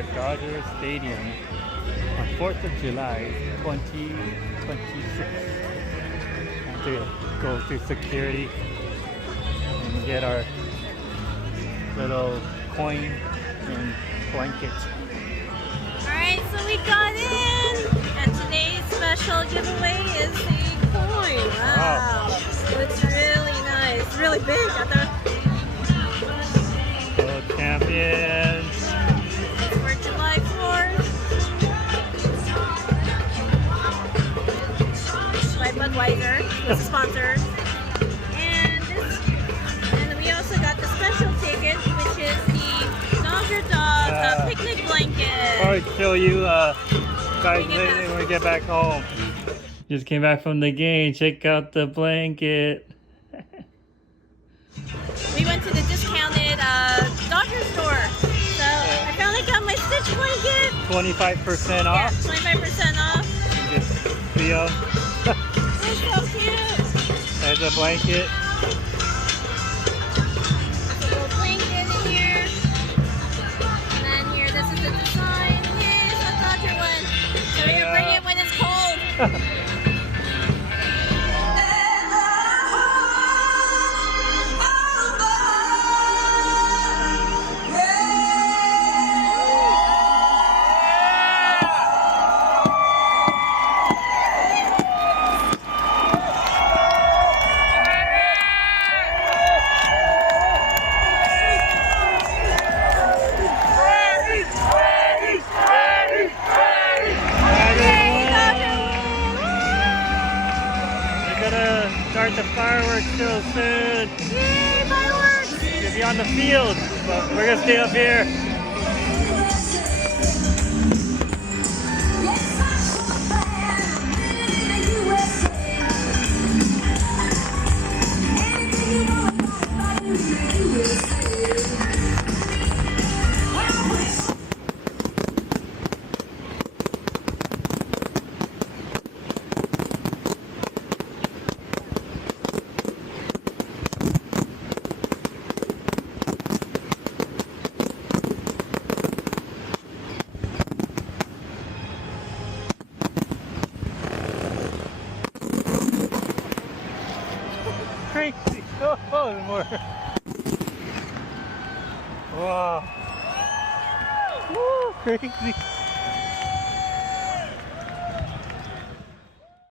at Dodger Stadium on 4th of July 2026. I have to go through security and get our little coin and blanket. Alright, so we got in, and today's special giveaway is the coin. Wow. It's really nice, really big. So champions. It's for July 4th. By Budweiser, was a sponsor. And we also got the special ticket, which is the Dodger Dog picnic blanket. I'll show you guys when we get back home. Just came back from the game. Check out the blanket. We went to the discounted Dodger store. So I finally got my Stitch blanket. 25% off. Yeah, 25% off. Just feel. It's so cute. There's a blanket. There's a little blanket in here. And then here, this is the design. Here's the Dodger one. So we're gonna bring it when it's cold. Start the fireworks so soon. Yay, fireworks! We'll be on the field, but we're gonna stay up here. Crazy! Oh, more! Wow! Woo, crazy!